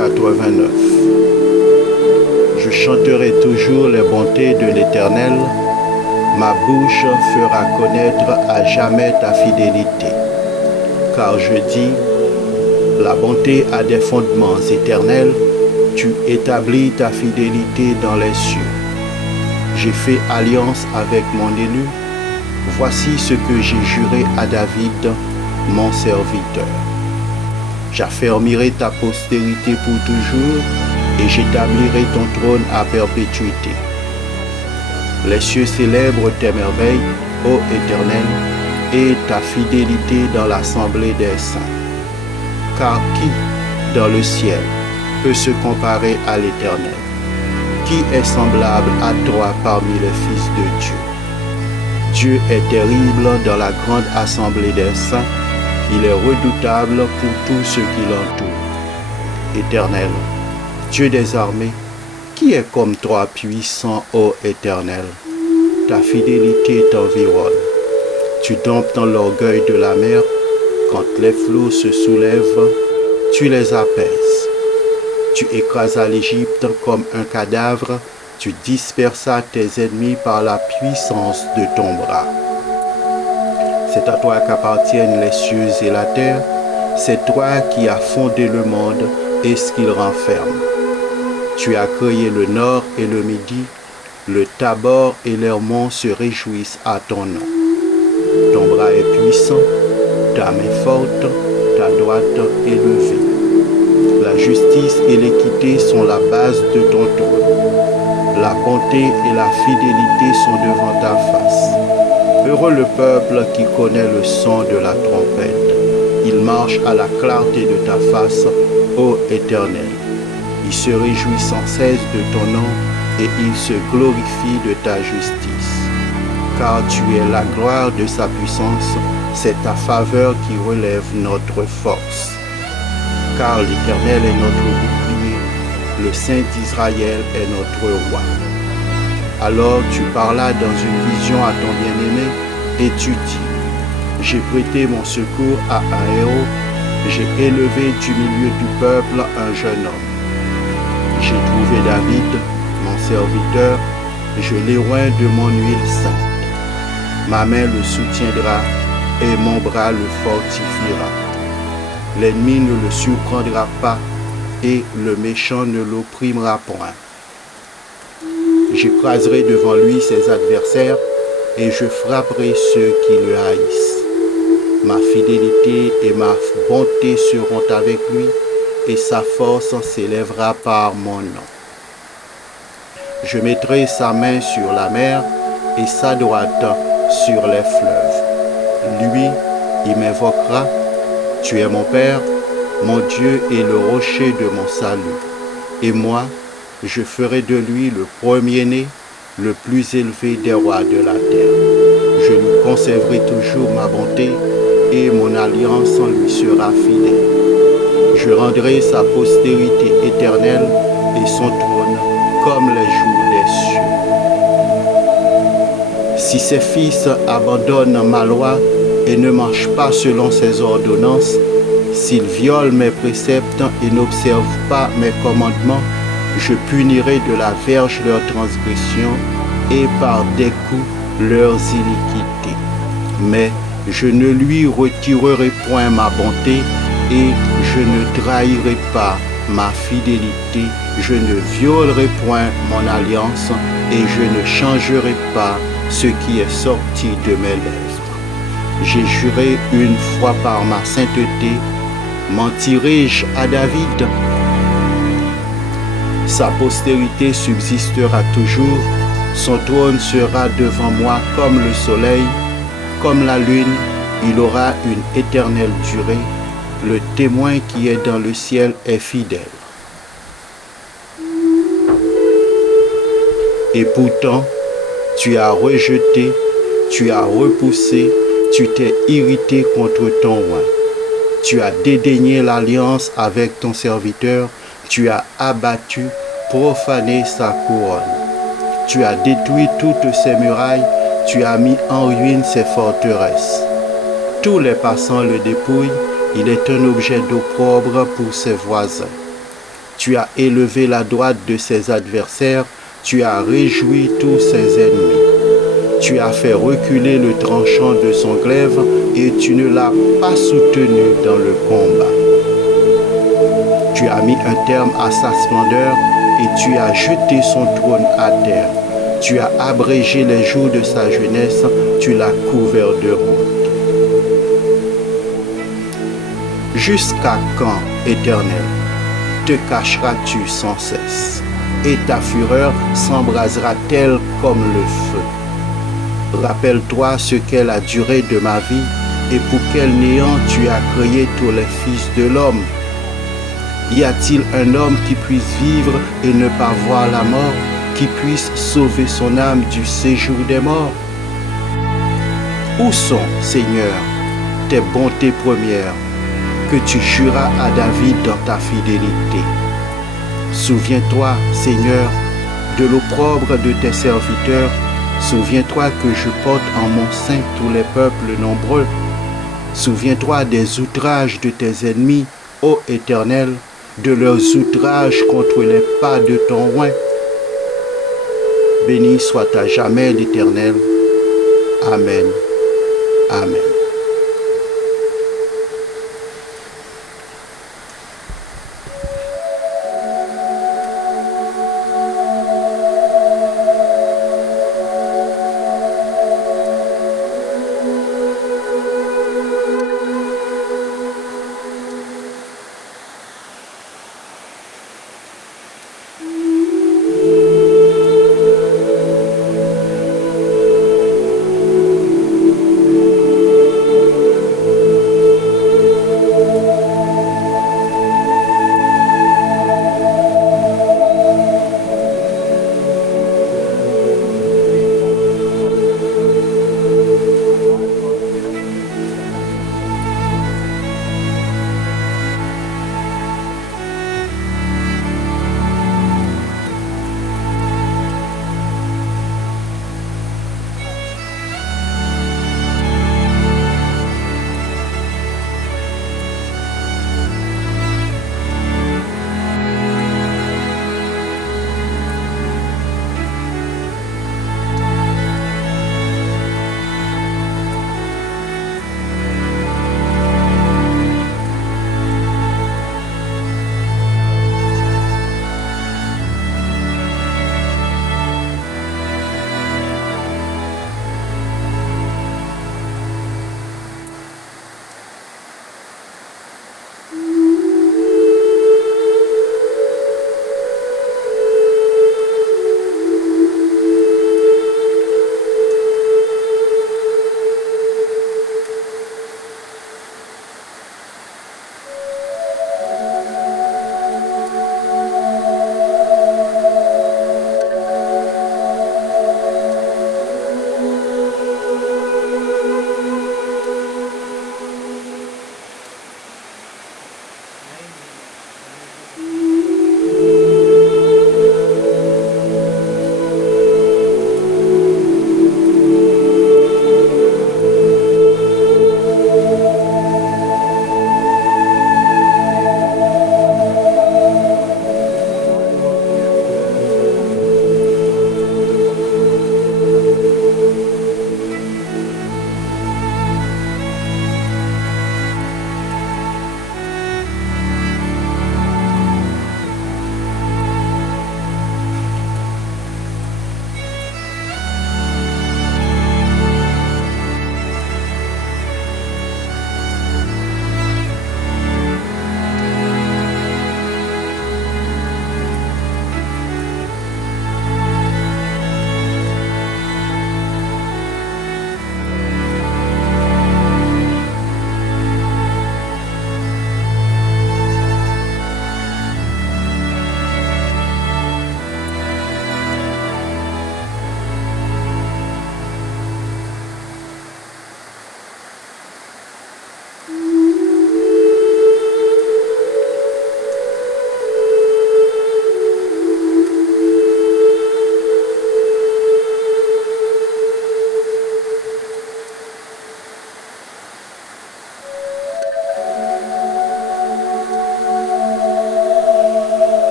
89. Je chanterai toujours les bontés de l'Éternel, ma bouche fera connaître à jamais ta fidélité. Car je dis, la bonté a des fondements éternels, tu établis ta fidélité dans les cieux. J'ai fait alliance avec mon élu, voici ce que j'ai juré à David, mon serviteur. J'affermirai ta postérité pour toujours et j'établirai ton trône à perpétuité. Les cieux célèbrent tes merveilles, ô Éternel, et ta fidélité dans l'assemblée des saints. Car qui, dans le ciel, peut se comparer à l'Éternel? Qui est semblable à toi parmi les fils de Dieu? Dieu est terrible dans la grande assemblée des saints, il est redoutable pour tous ceux qui l'entourent. Éternel, Dieu des armées, qui est comme toi puissant, ô Éternel? Ta fidélité t'environne. Tu domptes dans l'orgueil de la mer, quand les flots se soulèvent, tu les apaises. Tu écrasas l'Égypte comme un cadavre, tu dispersas tes ennemis par la puissance de ton bras. C'est à toi qu'appartiennent les cieux et la terre, c'est toi qui as fondé le monde et ce qu'il renferme. Tu as créé le nord et le midi, le Tabor et l'Hermon se réjouissent à ton nom. Ton bras est puissant, ta main forte, ta droite est levée. La justice et l'équité sont la base de ton trône. La bonté et la fidélité sont devant ta face. Heureux le peuple qui connaît le son de la trompette. Il marche à la clarté de ta face, ô Éternel. Il se réjouit sans cesse de ton nom et il se glorifie de ta justice. Car tu es la gloire de sa puissance, c'est ta faveur qui relève notre force. Car l'Éternel est notre bouclier, le Saint d'Israël est notre roi. Alors tu parlas dans une vision à ton bien-aimé et tu dis, j'ai prêté mon secours à un héros, j'ai élevé du milieu du peuple un jeune homme. J'ai trouvé David, mon serviteur, je l'ai oint de mon huile sainte. Ma main le soutiendra et mon bras le fortifiera. L'ennemi ne le surprendra pas et le méchant ne l'opprimera point. J'écraserai devant lui ses adversaires et je frapperai ceux qui le haïssent. Ma fidélité et ma bonté seront avec lui et sa force s'élèvera par mon nom. Je mettrai sa main sur la mer et sa droite sur les fleuves. Lui, il m'invoquera, tu es mon Père, mon Dieu et le rocher de mon salut. Et moi, je ferai de lui le premier-né, le plus élevé des rois de la terre. Je lui conserverai toujours ma bonté et mon alliance lui sera fidèle. Je rendrai sa postérité éternelle et son trône comme les jours des cieux. Si ses fils abandonnent ma loi et ne marchent pas selon ses ordonnances, s'ils violent mes préceptes et n'observent pas mes commandements, je punirai de la verge leurs transgressions et par des coups leurs iniquités. Mais je ne lui retirerai point ma bonté et je ne trahirai pas ma fidélité, je ne violerai point mon alliance et je ne changerai pas ce qui est sorti de mes lèvres. J'ai juré une fois par ma sainteté, mentirai-je à David? Sa postérité subsistera toujours, son trône sera devant moi comme le soleil, comme la lune, il aura une éternelle durée, le témoin qui est dans le ciel est fidèle. Et pourtant, tu as rejeté, tu as repoussé, tu t'es irrité contre ton roi. Tu as dédaigné l'alliance avec ton serviteur, tu as abattu, profané sa couronne. Tu as détruit toutes ses murailles, tu as mis en ruine ses forteresses. Tous les passants le dépouillent, il est un objet d'opprobre pour ses voisins. Tu as élevé la droite de ses adversaires, tu as réjoui tous ses ennemis. Tu as fait reculer le tranchant de son glaive et tu ne l'as pas soutenu dans le combat. Tu as mis un terme à sa splendeur et tu as jeté son trône à terre. Tu as abrégé les jours de sa jeunesse, tu l'as couvert de honte. Jusqu'à quand, Éternel, te cacheras-tu sans cesse, et ta fureur s'embrasera-t-elle comme le feu? Rappelle-toi ce qu'est la durée de ma vie, et pour quel néant tu as créé tous les fils de l'homme. Y a-t-il un homme qui puisse vivre et ne pas voir la mort, qui puisse sauver son âme du séjour des morts? Où sont, Seigneur, tes bontés premières, que tu juras à David dans ta fidélité? Souviens-toi, Seigneur, de l'opprobre de tes serviteurs. Souviens-toi que je porte en mon sein tous les peuples nombreux. Souviens-toi des outrages de tes ennemis, ô Éternel, de leurs outrages contre les pas de ton roi. Béni soit à jamais l'Éternel. Amen. Amen.